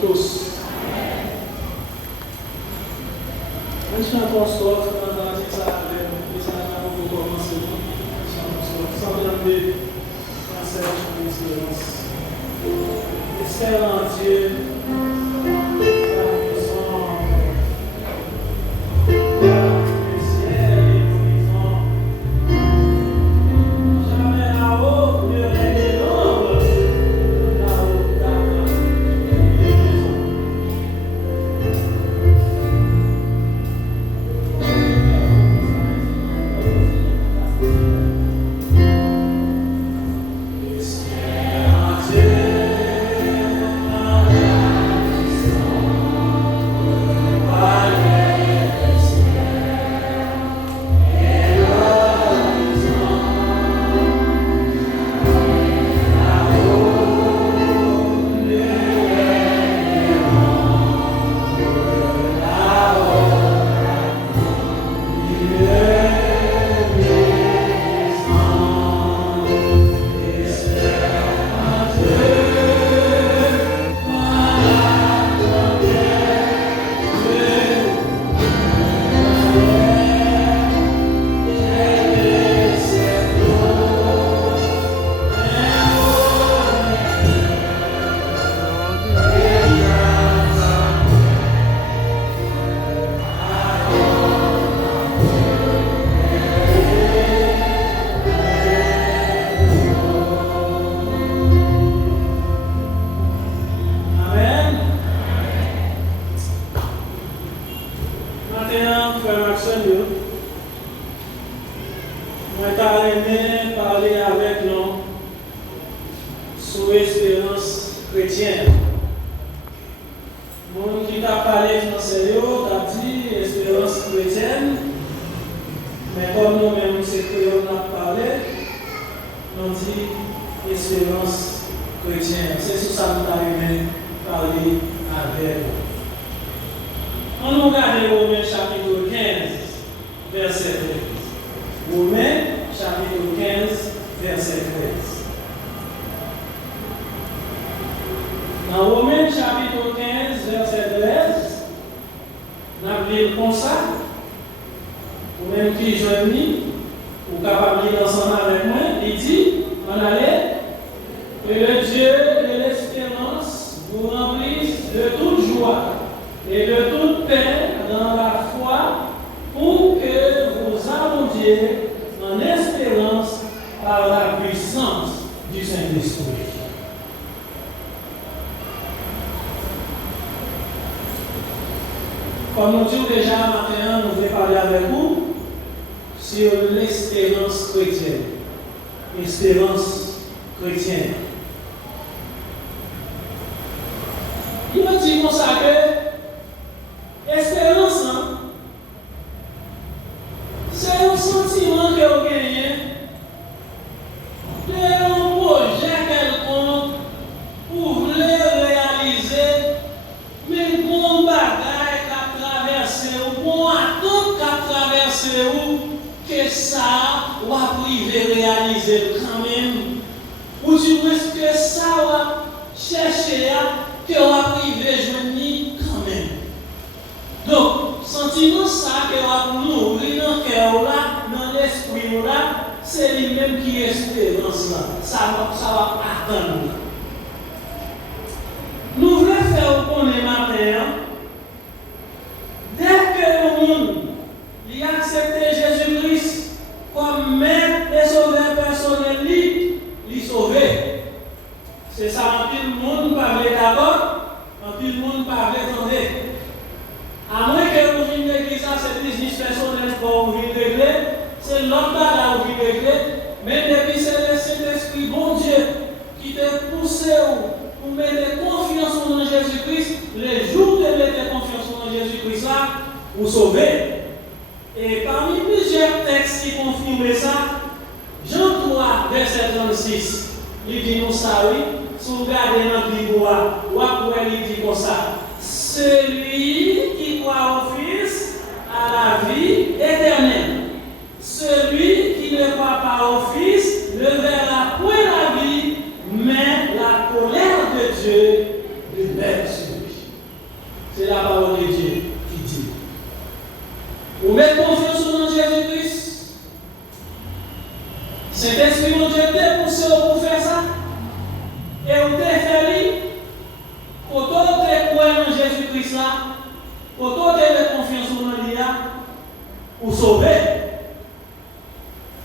nous tous. Je suis un apostole, je suis ça avec nous, ça n'a pas commencé. Sans demander à cette espérance. Espère en Dieu. Comme nous disons déjà maintenant, nous voulons parler avec vous sur l'espérance chrétienne. Espérance chrétienne. Il m'a dit comme ça que espérance, c'est un sentiment que vous gagnez d'un projet quelconque pour vous réaliser, mais bon bagage qu'a traversé ou bon attente qu'a traversé ou que ça va priver réaliser quand même. Ou du moins que ça va chercher que va priver joindre quand même. Donc, sentiment ça que va nourrir dans le cœur là, dans l'esprit là, c'est lui-même qui est espérance là. Ça va attendre. Nous voulons faire connaître matin, dès que le monde a accepté Jésus-Christ comme maître et sauveur personnel, il sauvé. C'est ça, un peu le monde parlait d'abord, un peu le monde parlait attendez. À moins que vous veniez de l'église, c'est business personnel pour vous régler, c'est l'autre là où vous régler, mais depuis c'est le Saint-Esprit, bon Dieu, qui te poussé pour mettre confiance en Jésus-Christ, les jours de mettre confiance en Jésus-Christ là, vous sauvez. Et parmi plusieurs textes qui confirment ça, Jean 3, verset 36, il dit nous ça oui, si vous regardez dans le livre, il dit comme ça, celui qui croit au Fils a la vie éternelle. Celui qui ne croit pas au Fils ne verra point la vie, mais la colère de Dieu demeure sur lui. C'est la parole de Dieu qui dit. Vous mettez confiance en Jésus-Christ. Saint-Esprit, mon Dieu, t'es poussé pour faire ça. Et vous t'es fait pour tout te croire en Jésus-Christ là, pour tout te confiance en lui là, pour sauver.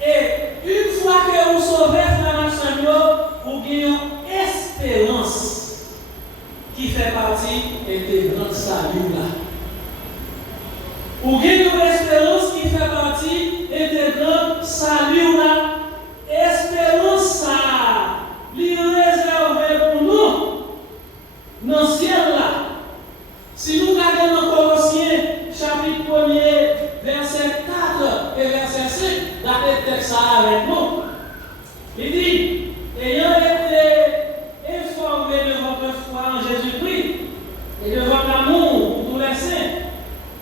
Et une fois que vous sauvez, vous gagnez une espérance qui fait partie intégrante de salut là. Vous gagnez une espérance qui fait partie intégrante de salut là. Espérance ça, lui réservé pour nous dans le ciel là. Si nous regardons dans Colossiens, chapitre 1er, verset 4 et verset 5, la texte ça avec nous. Il dit, ayant été informé de votre foi en Jésus-Christ et de votre amour pour tous les saints,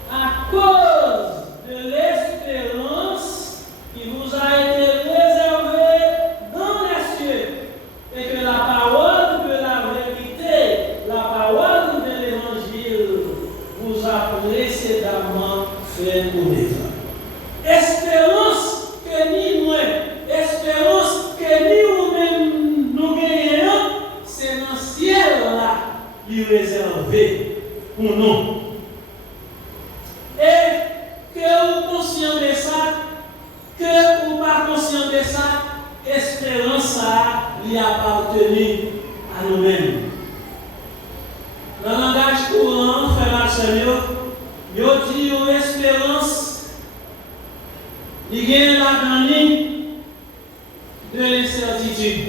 à cause de l'espérance qui vous a été réservée dans les cieux, et que la parole de la vérité, la parole de l'évangile vous a précédemment fait connaître. Espérance que ni moi, espérance que ni nous-mêmes nous gagnons, c'est dans le ciel là, lui réservé pour nous. Et que vous conscient de ça, que vous pas conscient de ça, espérance ça lui appartenu à nous-mêmes. Dans le langage courant, frère Seigneur, il dit une espérance, il y a la dernière de l'incertitude.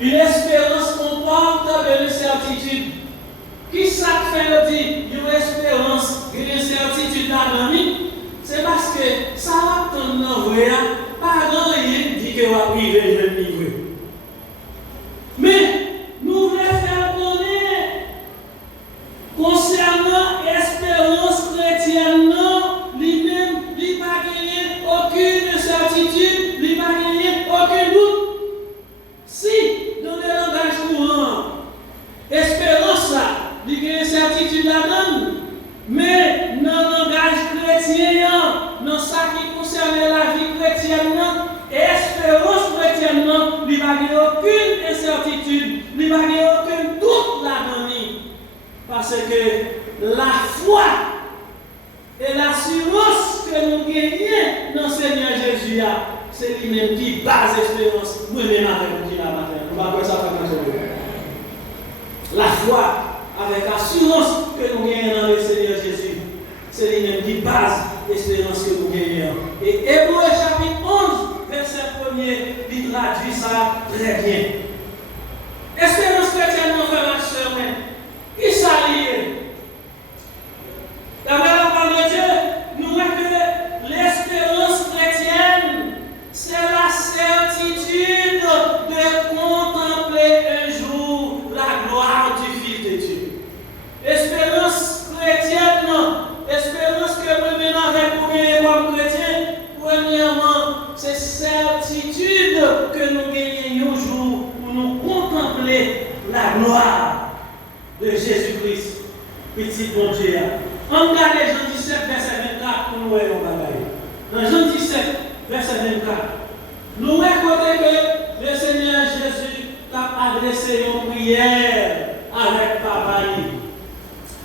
Une espérance comporte de l'incertitude. Qui ça fait le dire une espérance, une incertitude la dernière? C'est parce que ça va tomber dans le vrai, pas grand rien dit que va priver je le livre. Mais nous voulons faire connaître concernant l'espérance chrétienne, non, lui-même, il n'a pas gagné aucune certitude, il n'a pas gagné aucun doute. Si, dans le langage courant, espérance là, il y a une certitude là-dedans, mais dans le langage chrétien, dans ce qui concerne la vie chrétienne, espérance chrétienne, il n'a pas aucune incertitude, il n'a pas aucun doute là-dedans. Parce que la foi et l'assurance que nous gagnons dans le Seigneur Jésus, c'est lui-même qui base l'espérance. Moi-même avec vous la matin. On va faire ça avec la foi avec l'assurance que nous gagnons dans le Seigneur Jésus, c'est lui-même qui base l'espérance que nous gagnons. Et Hébreux chapitre 11, verset 1er, il traduit ça très bien. Espérance chrétienne, mon frère, ma soeur, qui s'allie. D'après la parole de Dieu, nous voyons que l'espérance chrétienne, c'est la certitude de contempler un jour la gloire du Fils de Dieu. Espérance chrétienne, espérance que nous menons avec vous comme chrétiens, premièrement, c'est certitude que nous gagnons un jour pour nous contempler la gloire de Jésus-Christ, petit bon Dieu. On regarde Jean 17, verset 24 pour nous voyons bagaille. Dans Jean 17, verset 24, nous voyons que le Seigneur Jésus a adressé une prière avec Papa.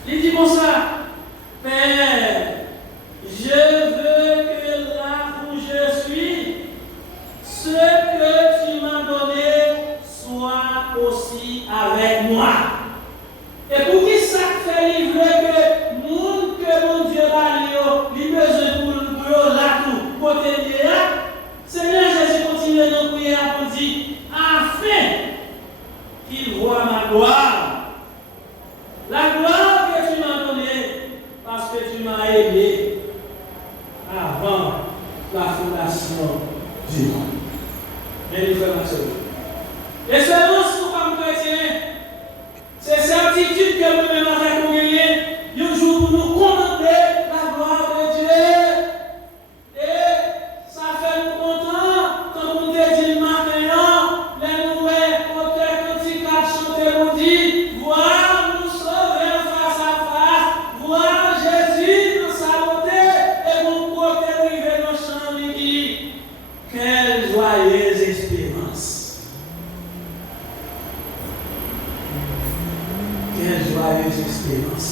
Il dit comme ça, Père, je veux que là où je suis, ce que tu m'as donné soit aussi avec moi. Et pour qui ça fait livrer que nous, que mon Dieu va lui besoin pour là tout, côté de là, Seigneur Jésus continue de prier pour dire, afin qu'il voit ma gloire. La gloire que tu m'as donnée, parce que tu m'as aimé avant la fondation du monde. Bien, frères et sœurs. L'espérance pour comme chrétien, c'est certitude que nous-mêmes avons gagné, un jour pour nous contempler la gloire de Dieu. Et ça fait nous contents, comme on dit le matin, les nouvelles, quand on dit, chanter, on dit, voir nous sauver face à face Quelle joyeuse espérance.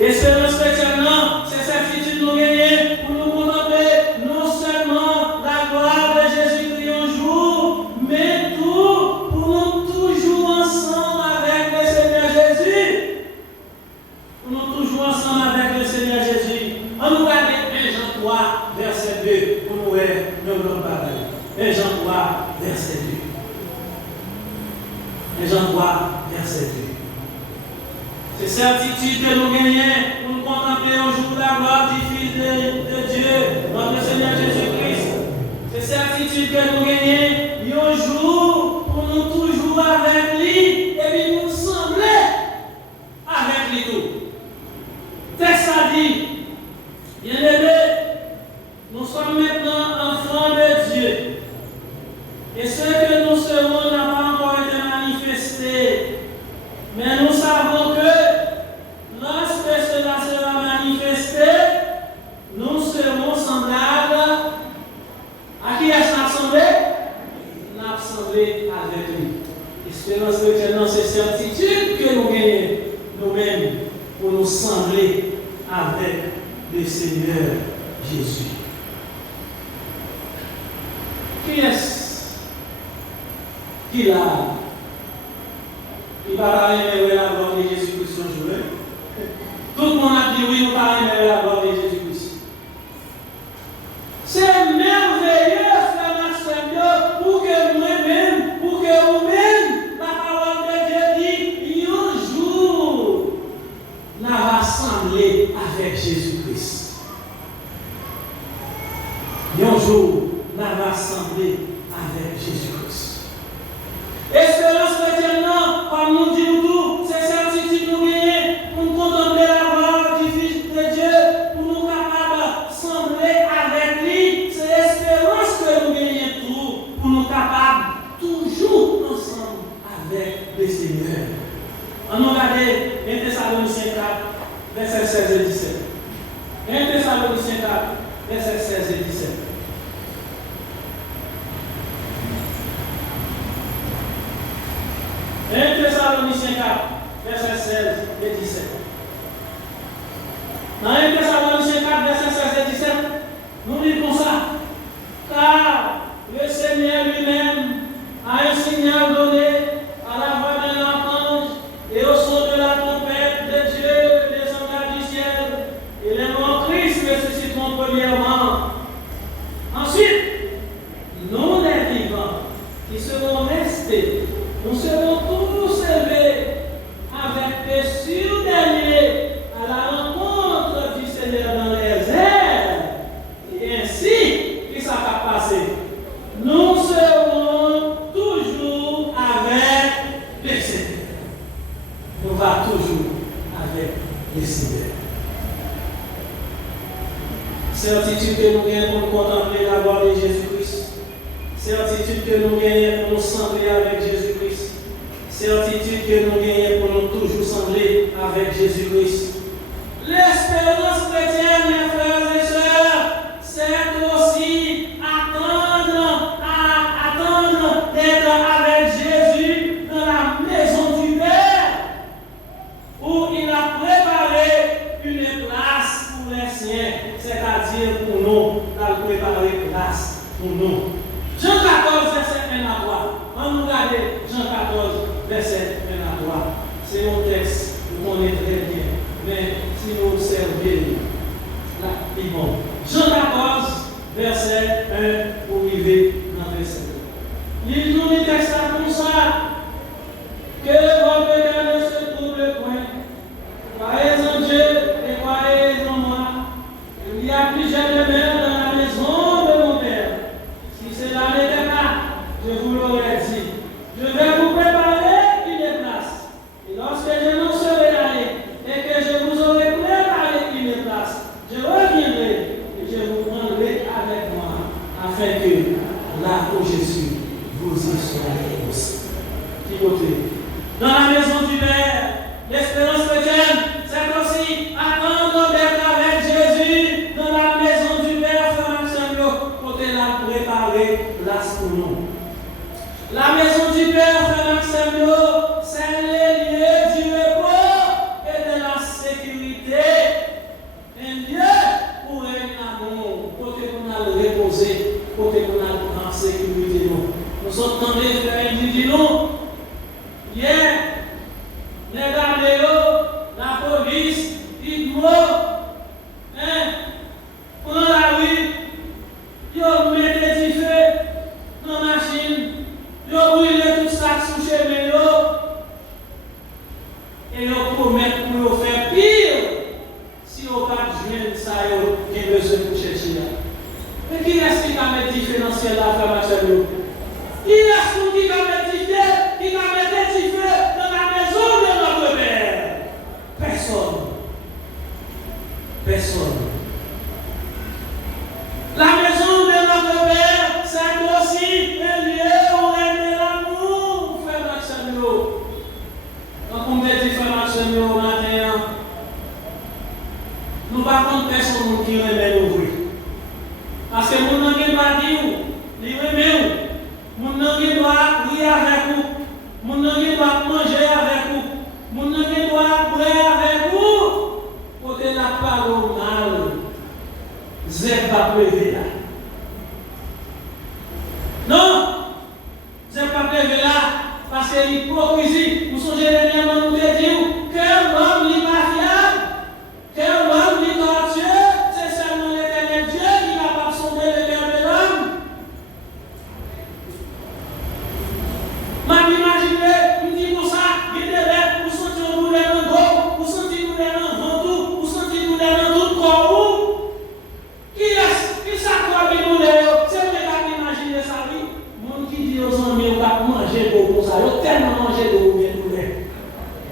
Espérance chrétienne, c'est certitude nous gagner pour nous contempler non seulement la gloire de Jésus-Christ un jour, mais tout pour nous toujours ensemble avec le Seigneur Jésus. Pour nous toujours ensemble avec le Seigneur Jésus. On nous regarde 1 Jean 3, verset 2, pour nous voir nos paroles. 1 Jean 3, verset 2. 1 Jean 3, verset 2. C'est certitude que nous gagnons pour nous contempler un jour la gloire du Fils de Dieu, notre Seigneur Jésus-Christ. C'est certitude que nous gagnons un jour pour nous toujours avec lui et puis nous sembler avec lui tout. Texte a dit, bien aimé, nous sommes maintenant enfants de Dieu. Et ce que nous serons n'a pas encore été manifesté. Mais nous savons que lorsque cela sera manifesté, nous serons semblables à qui est-ce assemblé? L'assemblée avec lui. Espérance chrétienne, c'est certitude que nous gagnons nous-mêmes pour nous sembler avec le Seigneur Jésus. Qui est-ce qui l'a? Il va pas aimer la gloire de Jésus-Christ un jour. Tout le monde a dit oui, nous ne pas aimer la gloire de Jésus-Christ. C'est merveilleux, frère Maxime, pour que moi-même, pour que vous-même, la parole de Dieu dit, un jour, nous allons rassembler avec Jésus-Christ. Un jour, nous allons rassembler avec Jésus-Christ. Espérance chrétienne, comme nous disons tout, c'est certitude nous gagner pour nous contempler la gloire du Fils de Dieu, pour nous capables de sembler avec lui. C'est l'espérance que nous gagnons tout, pour nous capables toujours ensemble avec le Seigneur. On nous regarde 1 Thessaloniciens 4, versets 16 et 17. 1 Thessaloniciens 4, versets 16 et 17. 1 Thessaloniciens 4, versets 16 et 17. Dans 1 Thessaloniciens 4, versets 16 et 17, nous lisons ça. Car le Seigneur lui-même a un signal donné à la voix d'un archange et au son de la trompette de Dieu descendra du ciel. Et les morts Christ ressusciteront premièrement. Ensuite, nous les vivants qui seront restés, nous serons tous élevés avec des cieux derniers à la rencontre du Seigneur dans les airs. Et ainsi, qui ça va passer? Nous serons toujours avec le Seigneur. On va toujours avec le Seigneur. Certitude que nous gagnons pour contempler la gloire de Jésus-Christ. Certitude que nous gagnons pour nous sembler avec Jésus-Christ. Certitude que nous gagnons pour nous toujours sembler avec Jésus-Christ. L'espérance chrétienne, mes frères et sœurs, c'est aussi attendre d'être avec Jésus dans la maison du Père, où il a préparé une place pour les siens, c'est-à-dire pour nous, il a préparé une place pour nous. Jean 14, verset 1 à 3. On nous regarde Jean 14, verset 1 à 3. C'est un texte que l'on est très bien. Mais si nous observons, là, il est bon. Jean 14, verset 1 pour arriver dans verset 2. Il nous dit texte comme ça. Que votre cœur ne se trouble point. Croyez en Dieu et croyez en moi. Il y a plusieurs demeures dans la maison de mon Père. Si les gardes, la police, l'IDMO, pour la rue, ils mettent du feu dans la machine, ils brûlent tout ça sous chemin, et ils promettent pour faire pire si on pas de ça, il y a besoin de chercher là. Mais qui est-ce qui va mettre différentiel là, frère Marcel? Qui est-ce qui va mettre du feu dans la maison de notre Père? Personne. Personne. La maison de notre Père, c'est aussi un lieu où on aime l'amour, frère Marcel. Donc, on dit frère Marcel au matin, nous ne parlons pas de personne qui remet nos bruits. Parce que mon nom n'est pas dit, il remet où. Mon nom doit prier avec vous. Mon nom doit manger avec vous. Mon nom doit boire avec vous. Pour que la parole mal, c'est pas prévu là. Non, c'est pas prévu là. Parce que l'hypocrisie, vous songez dernièrement nous dire que l'homme n'est pas fiable, que l'homme n'est pas Dieu, c'est seulement l'éternel Dieu qui n'a pas sondé le cœur de l'homme. Imaginez, vous dites pour ça, il est vous sentez vous dans le dos, vous sentez vous dans le ventre, vous sentez vous dans tout corps. Qui s'accroît de nous là? C'est le gars qui imagine ça, oui. Mon qui dit aux amis, on va manger d'eau pour ça, ils ont tellement mangé d'eau bien pour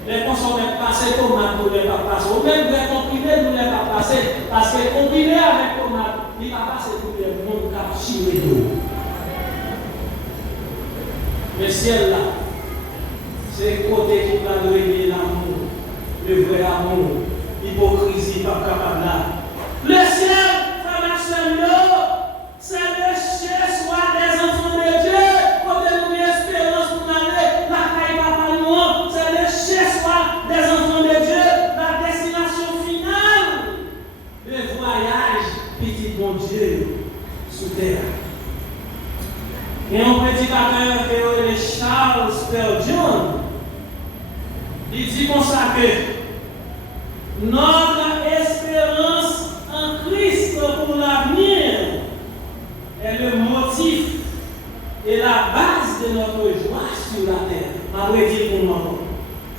les consommateurs passés comme ma ne pas passer. Ou même les comprimés ne pas passer. Parce que comprimé avec tomate, il va passer pour le monde qui a chiré d'eau. Le ciel là, c'est le côté qui va régler l'amour, le vrai amour, l'hypocrisie, pas capable là. Le ciel, c'est le chez-soi des enfants de Dieu. Quand nous avons espérance pour aller, la caille va pas loin. C'est le chez-soi des enfants de Dieu, la destination finale. Le voyage, petit bon Dieu, sous terre. Et un prédicateur qui est Charles Spurgeon, il dit comme ça que notre espérance en Christ pour l'avenir est le motif et la base de notre joie sur la terre. Ma prédit pour moi.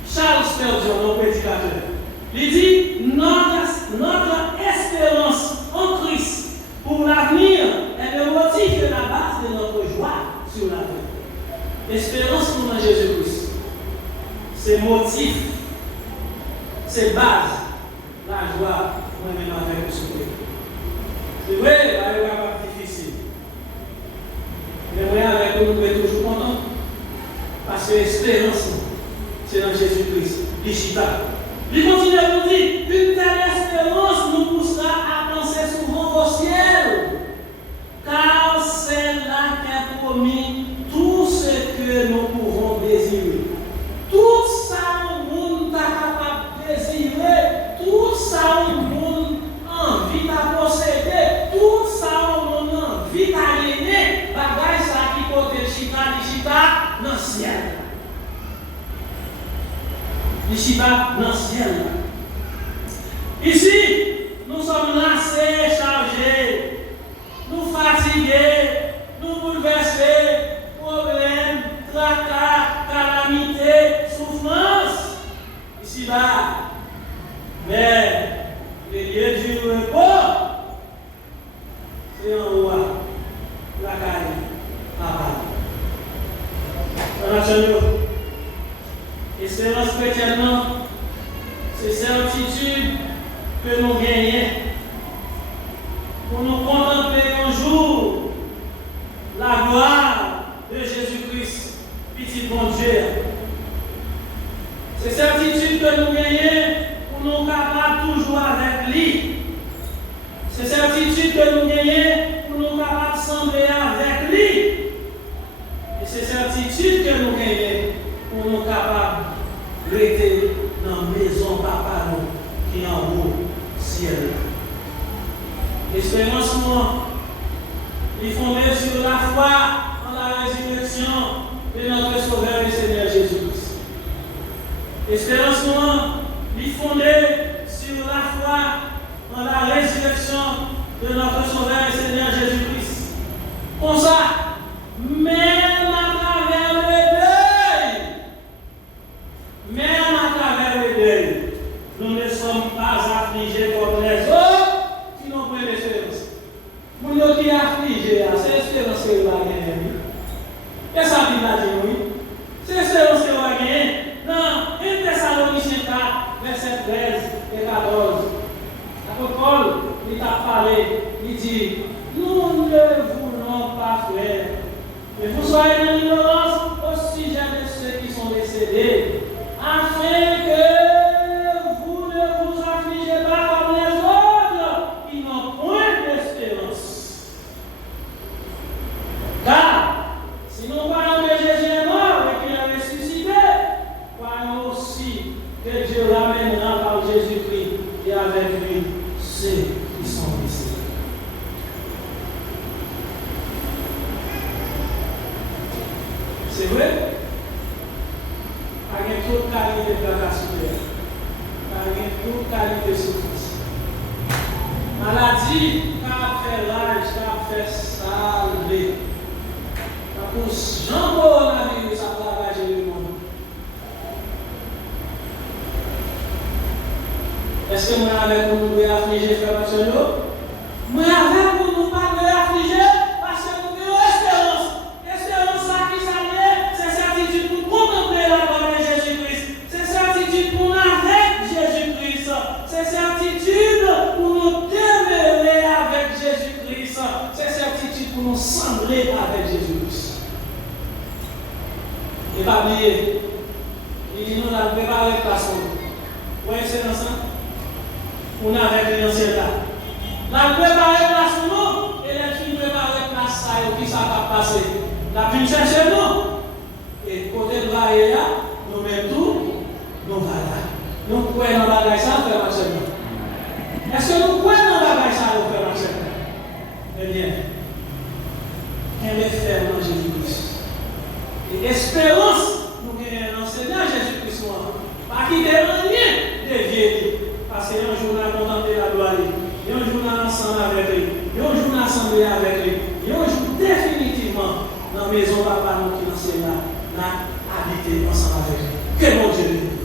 Charles Spurgeon, notre prédicateur, il dit notre espérance en Christ pour l'avenir est le motif et la base de notre joie sur la terre. L'espérance pour Jésus-Christ, c'est motif, c'est base, la joie, moi-même avec vous. C'est vrai, la joie n'est pas difficile. Mais moi, avec vous, nous sommes toujours contents. Parce que l'espérance, c'est dans Jésus-Christ. Il continue à nous dire, une telle espérance nous poussera à penser souvent au ciel. Car c'est là qu'est promis tout ce que nous pouvons désirer. Tout ça, le monde est capable de désirer. Tout ça, le monde a envie de posséder. Tout ça, le monde a envie d'aliéner. Bagay ça qui côté chita dans le ciel. L'Ishiba dans le ciel. Ici, nous sommes lassés, chargés, nous fatigués, nous bouleversés, problèmes, tracas, calamités, souffrances. Ici-bas. Mais le lieu du repos, c'est en haut, la caille, là-bas. Espérance chrétienne, c'est certitude que nous gagnons pour nous contempler un jour la gloire de Jésus-Christ, petit bon Dieu. C'est certitude que nous gagnons pour nous capables toujours avec lui. C'est certitude que nous gagnons pour nous capables sembler avec lui. Et c'est certitude que nous gagnons pour nous capables de rester dans la maison papa nous qui est en haut ciel. L'espérance moi, il fondait sur la foi en la résurrection de notre Sauveur et Seigneur Jésus-Christ. Espérance nous est fondée sur la foi en la résurrection de notre Sauveur et Seigneur Jésus-Christ. Comme ça, même à travers le deuil, nous ne sommes pas affligés comme les autres qui n'ont pas d'espérance. Pour nous qui sont affligés, c'est l'espérance que nous avons gagnée. Et ça dit la dit oui. C'est l'espérance que nous avons gagnée. Dans 1 Thessaloniciens 4, verset 13 et 14. L'apôtre Paul, il t'a parlé, il dit, nous ne voulons pas, frères, mais vous soyez dans l'ignorance au sujet de ceux qui sont décédés, afin que vous ne vous affligez pas comme les autres qui n'ont point d'espérance. Car si nous croyons que Jésus est mort et qu'il est ressuscité, croyons aussi que Dieu ramènera par Jésus-Christ et avec lui ceux qui sont décédés. C'est vrai? Pas de toute qualité de la supérieure. Pas de toute qualité de souffrance. Maladie, qu'a fait l'âge, qu'a fait salver. Pour Jean-Paul, la vie, ça va ravager le monde. Est-ce que moi avec vous, nous devons affliger, frère Maxonio? Moi avec vous, nous ne pas affliger parce que nous avons espérance. Espérance, ça qui s'allie, c'est certitude pour contempler la gloire de Jésus-Christ. C'est certitude pour nous avec Jésus-Christ. C'est certitude pour nous demeurer avec Jésus-Christ. C'est certitude pour nous sembler avec Jésus-Christ. Et pas oublier, il dit nous avons préparé le passeport. Vous voyez, c'est dans ça? On a avec l'ancien là. La préparé place pour nous, et les filles préparé place ça, et qui ça va passer. La vie chercher nous. Et côté de là, nous mettons tout, nous allons là. Nous croyons dans la bagaille ça, frère Maxime. Est-ce que nous croyons dans la bagaille ça, frère Maxime? Eh bien, qu'elle est faire dans Jésus-Christ. Et espérance, nous gagnons dans le Seigneur Jésus-Christ. Pas quitter rien de vieillir. Parce que un jour nous avons contemplé la gloire, un jour nous avons ensemble avec lui, un jour nous avons assemblé avec lui, un jour définitivement dans la maison papa nous qui nous sommes là, nous habiter ensemble avec lui. Que mon Dieu